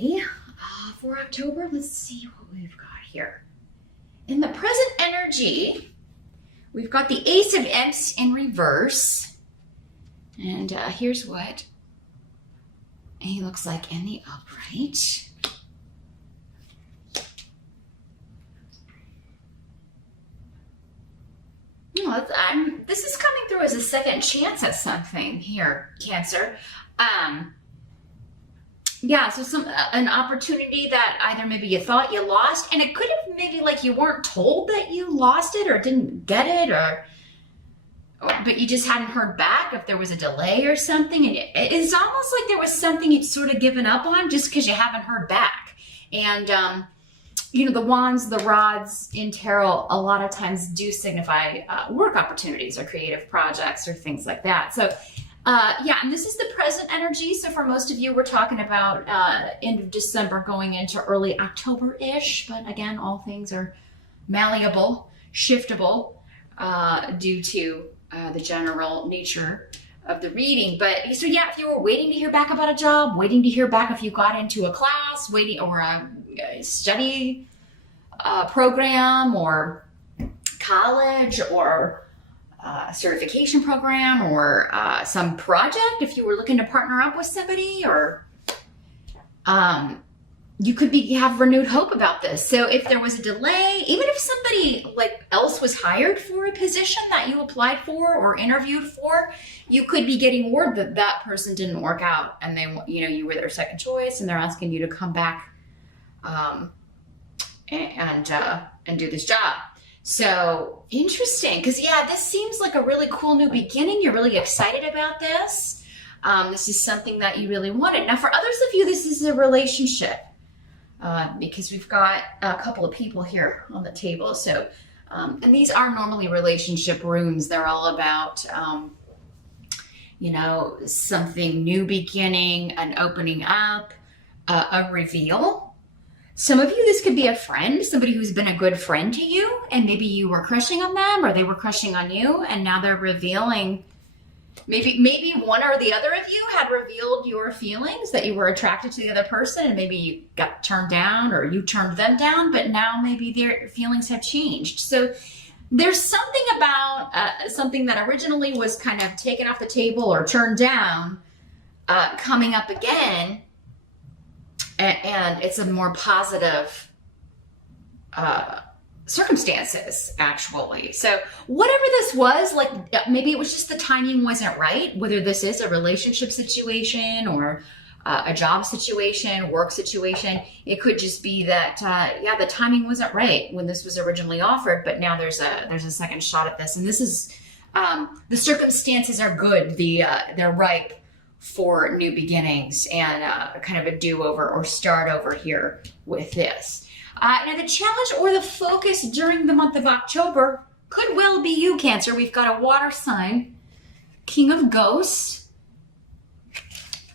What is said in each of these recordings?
Okay, for October, let's see what we've got here. In the present energy, we've got the Ace of Imps in reverse. And here's what he looks like in the upright. This is coming through as a second chance at something here, Cancer. Yeah, so an opportunity that either maybe you thought you lost, and it could have maybe like you weren't told that you lost it or didn't get it, but you just hadn't heard back if there was a delay or something. And it's almost like there was something you'd sort of given up on just because you haven't heard back. And you know, the wands, the rods in tarot a lot of times do signify work opportunities or creative projects or things like that. So yeah, and this is the present energy. So for most of you, we're talking about end of December going into early October-ish. But again, all things are malleable, shiftable due to the general nature of the reading. But so yeah, if you were waiting to hear back about a job, waiting to hear back if you got into a class, waiting or a study program or college or certification program or some project, if you were looking to partner up with somebody, or you could have renewed hope about this. So if there was a delay, even if somebody like else was hired for a position that you applied for or interviewed for, you could be getting word that that person didn't work out and they, you know, you were their second choice and they're asking you to come back and do this job. So interesting, because yeah, this seems like a really cool new beginning. You're really excited about this. This is something that you really wanted. Now for others of you, this is a relationship because we've got a couple of people here on the table. So, and these are normally relationship runes. They're all about, you know, something new beginning, an opening up, a reveal. Some of you, this could be a friend, somebody who's been a good friend to you, and maybe you were crushing on them or they were crushing on you, and now they're revealing, maybe one or the other of you had revealed your feelings, that you were attracted to the other person, and maybe you got turned down or you turned them down, but now maybe their feelings have changed. So there's something about something that originally was kind of taken off the table or turned down coming up again. And it's a more positive circumstances, actually. So whatever this was, like maybe it was just the timing wasn't right, whether this is a relationship situation or a job situation, work situation. It could just be that, yeah, the timing wasn't right when this was originally offered, but now there's a second shot at this. And this is, the circumstances are good. They're ripe for new beginnings and kind of a do-over or start over here with this. Now the challenge or the focus during the month of October could well be you, Cancer. We've got a water sign, King of Ghosts.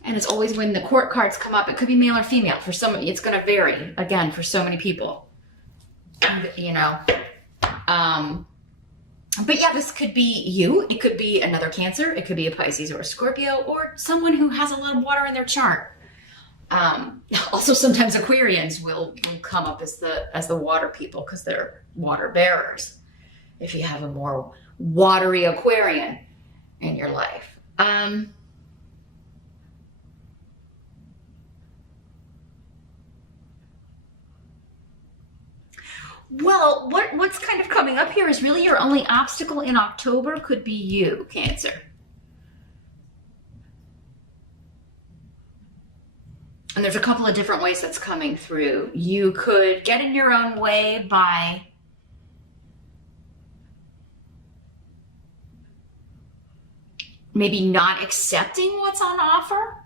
And it's always when the court cards come up, it could be male or female. For some, it's going to vary, again, for so many people. You know, but yeah, this could be you. It could be another Cancer. It could be a Pisces or a Scorpio or someone who has a lot of water in their chart. Also, sometimes Aquarians will come up as the water people because they're water bearers. If you have a more watery Aquarian in your life. Well, what's kind of coming up here is really your only obstacle in October could be you, Cancer. And there's a couple of different ways that's coming through. You could get in your own way by maybe not accepting what's on offer,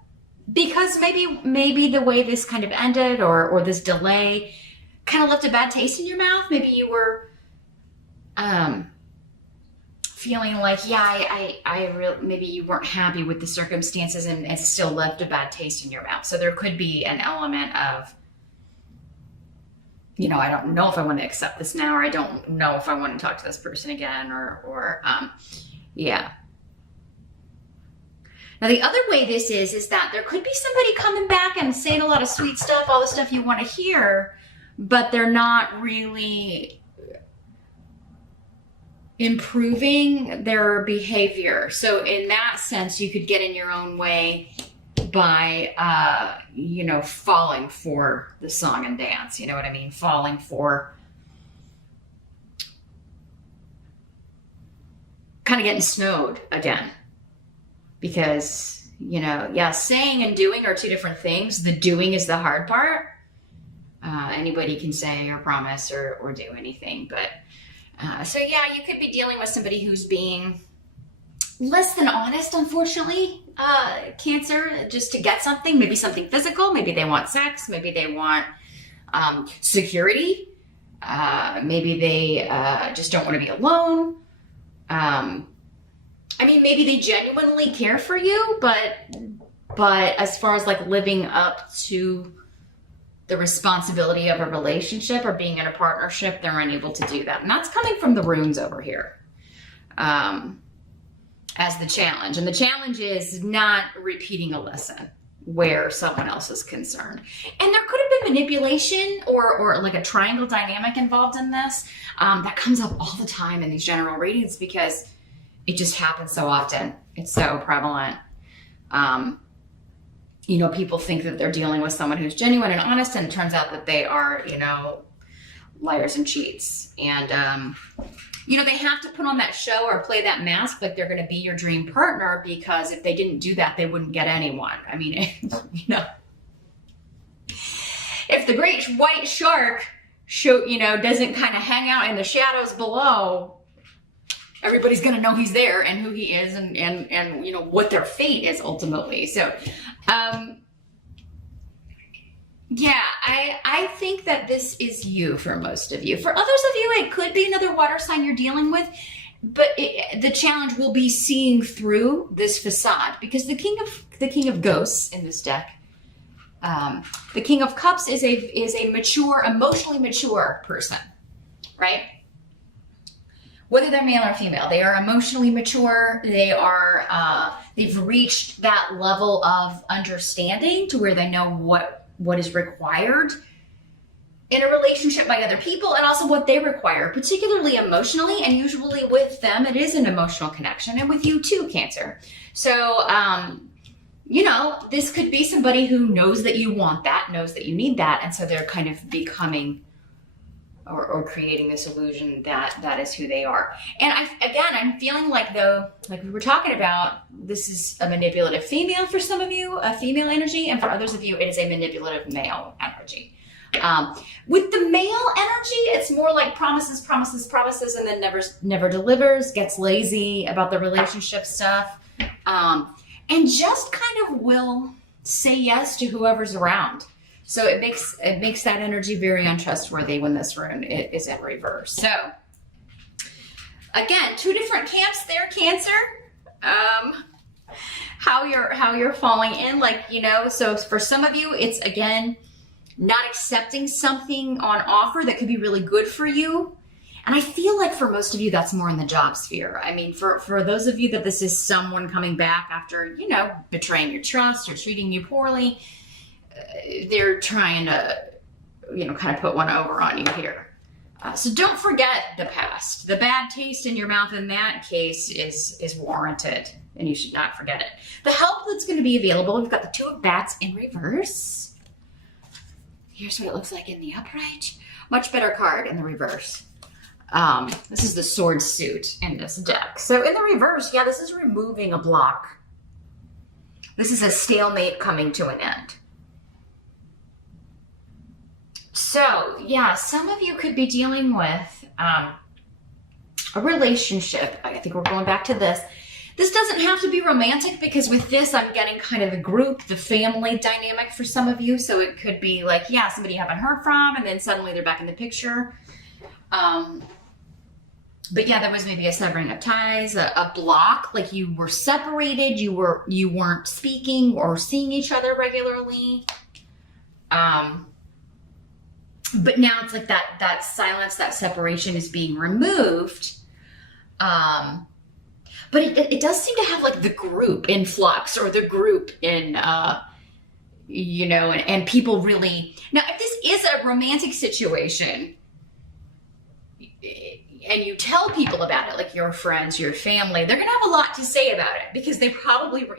because maybe the way this kind of ended or this delay kind of left a bad taste in your mouth. Maybe you were feeling like, yeah, maybe you weren't happy with the circumstances and it still left a bad taste in your mouth. So there could be an element of, you know, I don't know if I want to accept this now, or I don't know if I want to talk to this person again, or yeah. Now, the other way this is that there could be somebody coming back and saying a lot of sweet stuff, all the stuff you want to hear, but they're not really improving their behavior. So in that sense, you could get in your own way by, falling for the song and dance. You know what I mean? Falling for kind of getting snowed again. Because, saying and doing are two different things. The doing is the hard part. Anybody can say or promise or do anything. But, you could be dealing with somebody who's being less than honest, unfortunately, Cancer, just to get something. Maybe something physical. Maybe they want sex. Maybe they want security. Maybe they just don't want to be alone. Maybe they genuinely care for you, but as far as like living up to the responsibility of a relationship or being in a partnership, they're unable to do that. And that's coming from the runes over here as the challenge. And the challenge is not repeating a lesson where someone else is concerned. And there could have been manipulation or like a triangle dynamic involved in this that comes up all the time in these general readings because it just happens so often. It's so prevalent. People think that they're dealing with someone who's genuine and honest, and it turns out that they are, liars and cheats. And, they have to put on that show or play that mask like they're going to be your dream partner, because if they didn't do that, they wouldn't get anyone. I mean, if the great white shark doesn't kind of hang out in the shadows below, everybody's going to know he's there and who he is and what their fate is ultimately. So, I think that this is you for most of you. For others of you, it could be another water sign you're dealing with, but the challenge will be seeing through this facade, because the king of ghosts in this deck, the King of Cups is a mature, emotionally mature person, right? Whether they're male or female, they are emotionally mature. They are, they've reached that level of understanding to where they know what is required in a relationship by other people, and also what they require, particularly emotionally. And usually with them, it is an emotional connection, and with you too, Cancer. So, this could be somebody who knows that you want that, knows that you need that, and so they're kind of becoming or creating this illusion that is who they are. And I'm feeling like, though, like we were talking about, this is a manipulative female for some of you, a female energy, and for others of you, it is a manipulative male energy. With the male energy, it's more like promises, and then never delivers, gets lazy about the relationship stuff, and just kind of will say yes to whoever's around. So it makes that energy very untrustworthy when this rune is in reverse. So again, two different camps there, Cancer. How you're falling in, so for some of you, it's again not accepting something on offer that could be really good for you. And I feel like for most of you, that's more in the job sphere. I mean, for those of you that this is someone coming back after, betraying your trust or treating you poorly, they're trying to, kind of put one over on you here. So don't forget the past. The bad taste in your mouth in that case is warranted, and you should not forget it. The help that's going to be available, we've got the Two of Bats in reverse. Here's what it looks like in the upright. Much better card in the reverse. This is the sword suit in this deck. So in the reverse, this is removing a block. This is a stalemate coming to an end. So, some of you could be dealing with a relationship. I think we're going back to this. This doesn't have to be romantic, because with this, I'm getting kind of the group, the family dynamic for some of you. So it could be like, somebody you haven't heard from, and then suddenly they're back in the picture. But there was maybe a severing of ties, a block, like you were separated, you weren't speaking or seeing each other regularly. But now it's like that silence, that separation is being removed. But it does seem to have like the group in flux or the group in, and people really. Now, if this is a romantic situation and you tell people about it, like your friends, your family, they're going to have a lot to say about it because they probably,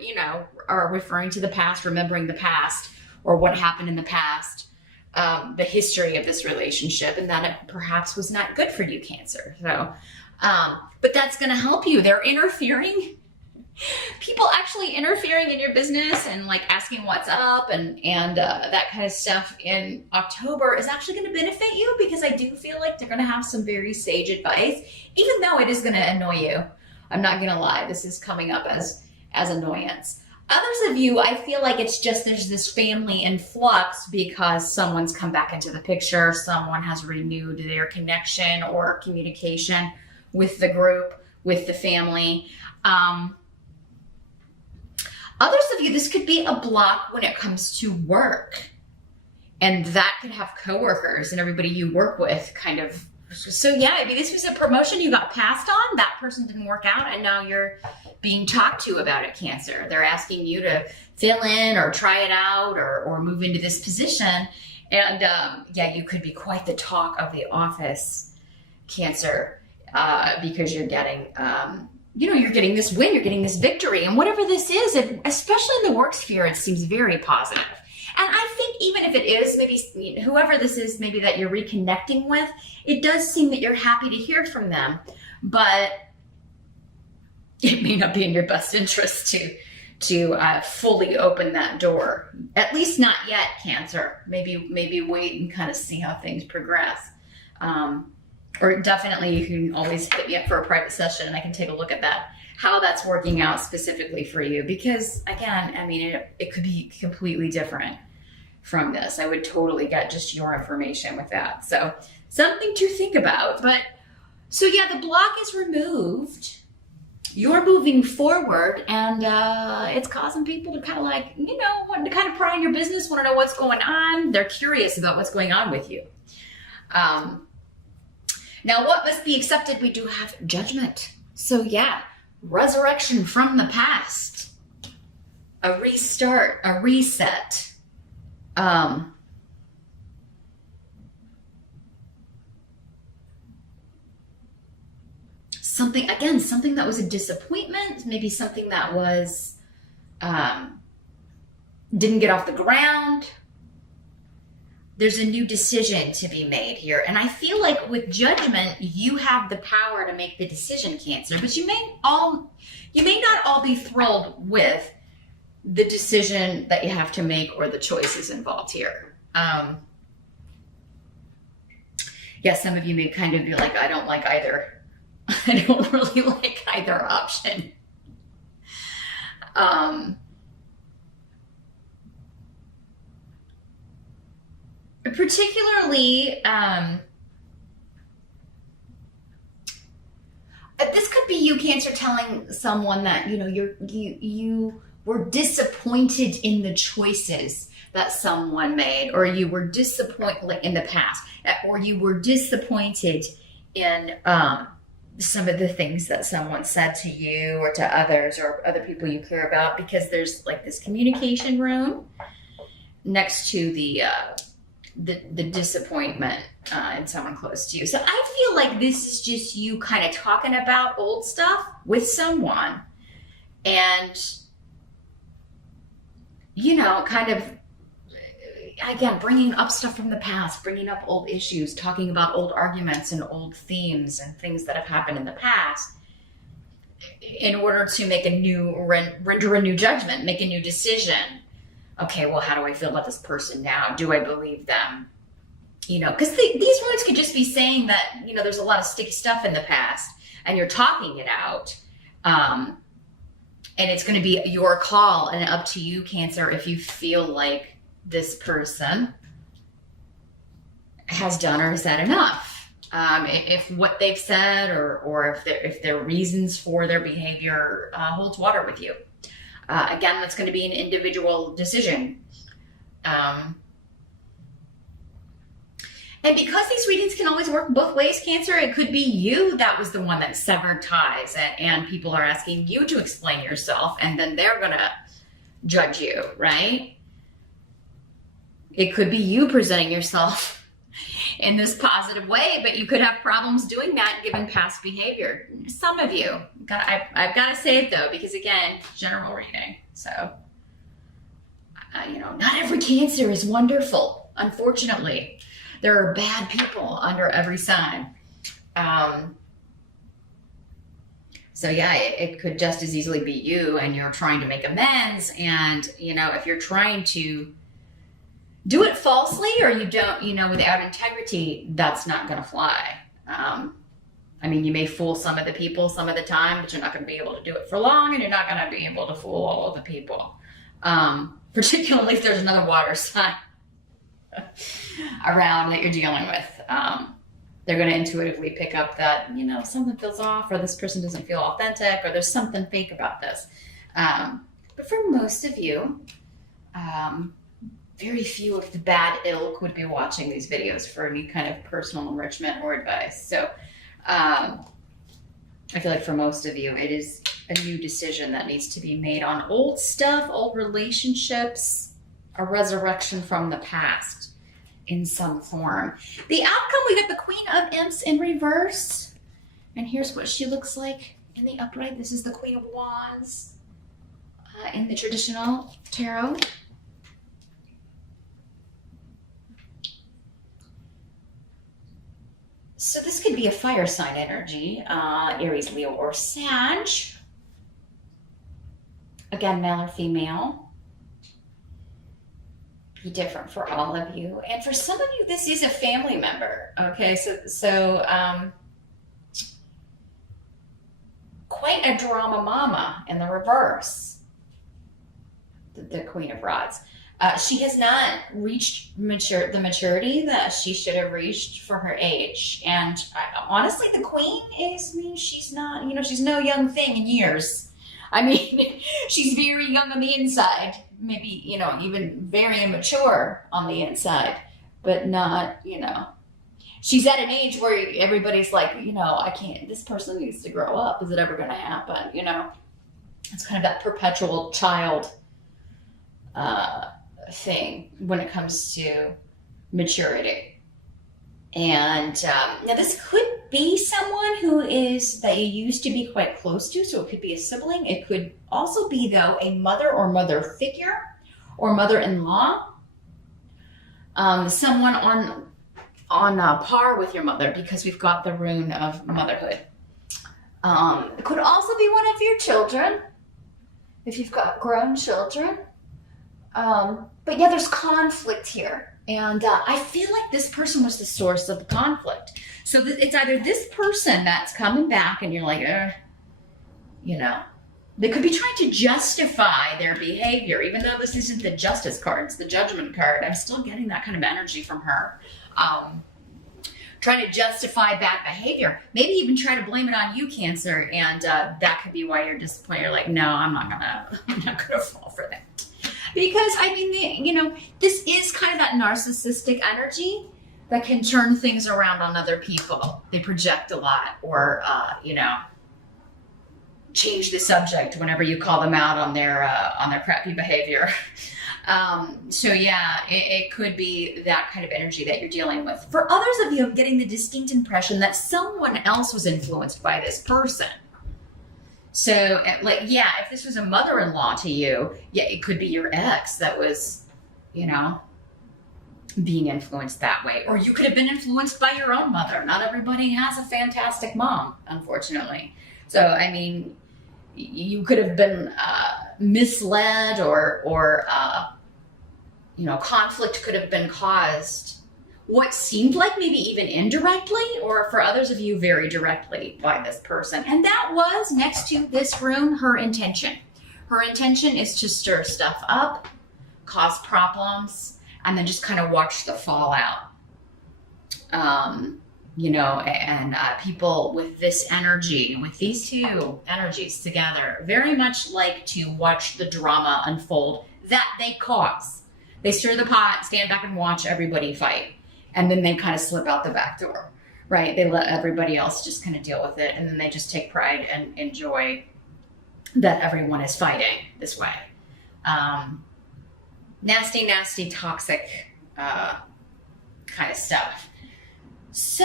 are referring to the past, remembering the past or what happened in the past, the history of this relationship, and that it perhaps was not good for you, Cancer. So, but that's going to help you. They're interfering. People actually interfering in your business and like asking what's up and that kind of stuff in October is actually going to benefit you, because I do feel like they're going to have some very sage advice, even though it is going to annoy you. I'm not going to lie. This is coming up as annoyance. Others of you, I feel like it's just there's this family in flux because someone's come back into the picture. Someone has renewed their connection or communication with the group, with the family. Others of you, this could be a block when it comes to work. And that could have coworkers and everybody you work with kind of. So yeah, I mean, this was a promotion you got passed on. That person didn't work out and now you're being talked to about it, Cancer. They're asking you to fill in or try it out or move into this position. And you could be quite the talk of the office, Cancer, because you're getting... you're getting this win, you're getting this victory, and whatever this is, especially in the work sphere, it seems very positive. And I think even if it is maybe whoever this is, maybe that you're reconnecting with, it does seem that you're happy to hear from them, but it may not be in your best interest to fully open that door. At least not yet, Cancer. Maybe wait and kind of see how things progress. Or definitely you can always hit me up for a private session and I can take a look at that, how that's working out specifically for you. Because again, I mean, it could be completely different from this. I would totally get just your information with that. So something to think about. But so yeah, the block is removed. You're moving forward and it's causing people to kind of like, want to kind of pry on your business, want to know what's going on. They're curious about what's going on with you. Now, what must be accepted? We do have Judgment. So yeah, resurrection from the past, a restart, a reset. Something that was a disappointment, maybe something that was, didn't get off the ground. There's a new decision to be made here. And I feel like with Judgment, you have the power to make the decision, Cancer, but you may not all be thrilled with the decision that you have to make or the choices involved here. Some of you may kind of be like, I don't like either. I don't really like either option. Particularly, this could be you, Cancer, telling someone that you were disappointed in the choices that someone made, or you were disappointed like in the past, or you were disappointed in some of the things that someone said to you or to others or other people you care about, because there's like this communication room next to the disappointment in someone close to you. So I feel like this is just you kind of talking about old stuff with someone and, kind of, again, bringing up stuff from the past, bringing up old issues, talking about old arguments and old themes and things that have happened in the past in order to make render a new judgment, make a new decision. Okay, well, how do I feel about this person now? Do I believe them? Because these words could just be saying that, there's a lot of sticky stuff in the past and you're talking it out. And it's going to be your call and up to you, Cancer, if you feel like this person has done or said enough. If what they've said or if their reasons for their behavior holds water with you. Again, that's going to be an individual decision. And because these readings can always work both ways, Cancer, it could be you that was the one that severed ties, and people are asking you to explain yourself, and then they're going to judge you, right? It could be you presenting yourself in this positive way, but you could have problems doing that given past behavior. Some of you, I've got to say it though, because again, general reading. So, not every Cancer is wonderful, unfortunately. There are bad people under every sign. So yeah, it could just as easily be you, and you're trying to make amends. And, if you're trying to do it falsely, or you don't, without integrity, that's not going to fly. You may fool some of the people some of the time, but you're not going to be able to do it for long, and you're not going to be able to fool all of the people. Particularly if there's another water sign around that you're dealing with. They're going to intuitively pick up that, something feels off, or this person doesn't feel authentic, or there's something fake about this. But for most of you, very few of the bad ilk would be watching these videos for any kind of personal enrichment or advice. So I feel like for most of you, it is a new decision that needs to be made on old stuff, old relationships, a resurrection from the past in some form. The outcome, we got the Queen of Imps in reverse. And here's what she looks like in the upright. This is the Queen of Wands in the traditional tarot. So this could be a fire sign energy, Aries, Leo, or Sag. Again, male or female. Be different for all of you. And for some of you, this is a family member. Okay, so quite a drama mama in the reverse. The Queen of Rods. She has not reached the maturity that she should have reached for her age. And honestly, the Queen she's not, she's no young thing in years. She's very young on the inside, maybe, even very immature on the inside, but not, she's at an age where everybody's like, I can't, this person needs to grow up. Is it ever going to happen? It's kind of that perpetual child thing when it comes to maturity. And now this could be someone that you used to be quite close to, so it could be a sibling. It could also be, though, a mother or mother figure or mother-in-law, someone on par with your mother, because we've got the rune of motherhood. It could also be one of your children if you've got grown children. But yeah, there's conflict here. And I feel like this person was the source of the conflict. So it's either this person that's coming back and you're like, they could be trying to justify their behavior, even though this isn't the justice card, it's the judgment card. I'm still getting that kind of energy from her. Trying to justify bad behavior. Maybe even try to blame it on you, Cancer. And that could be why you're disappointed. You're like, no, I'm not gonna fall for that. Because, this is kind of that narcissistic energy that can turn things around on other people. They project a lot, or, change the subject whenever you call them out on their crappy behavior. So yeah, it could be that kind of energy that you're dealing with. For others of you, I'm getting the distinct impression that someone else was influenced by this person. So, if this was a mother-in-law to you, it could be your ex that was, being influenced that way. Or you could have been influenced by your own mother. Not everybody has a fantastic mom, unfortunately. So, you could have been misled, or conflict could have been caused, what seemed like maybe even indirectly, or for others of you, very directly by this person. And that was, next to this rune, her intention. Her intention is to stir stuff up, cause problems, and then just kind of watch the fallout. People with this energy, with these two energies together, very much like to watch the drama unfold that they cause. They stir the pot, stand back and watch everybody fight. and then they kind of slip out the back door, right? They let everybody else just kind of deal with it, and then they just take pride and enjoy that everyone is fighting this way. Nasty, nasty, toxic kind of stuff. So,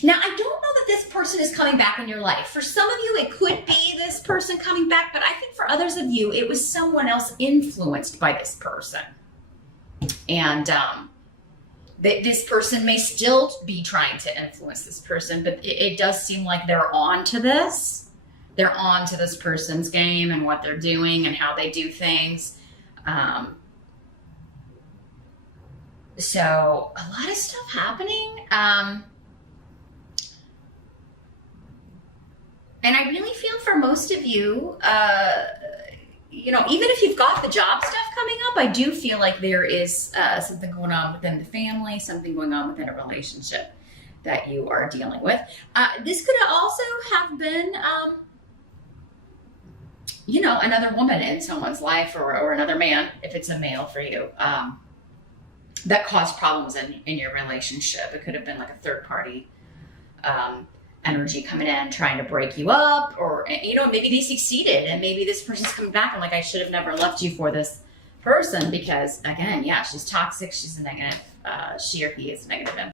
now I don't know that this person is coming back in your life. For some of you, it could be this person coming back, but I think for others of you, it was someone else influenced by this person. And this person may still be trying to influence this person, but it does seem like they're on to this. They're on to this person's game and what they're doing and how they do things. So a lot of stuff happening. And I really feel for most of you, you know, even if you've got the job stuff coming up, I do feel like there is something going on within the family, something going on within a relationship that you are dealing with. This could also have been, you know, another woman in someone's life, or another man, if it's a male for you, that caused problems in your relationship. It could have been like a third party energy coming in, trying to break you up, or, you know, maybe they succeeded and maybe this person's coming back and like, I should have never left you for this person because, again, yeah, she's toxic, she's a negative, she or he is a negative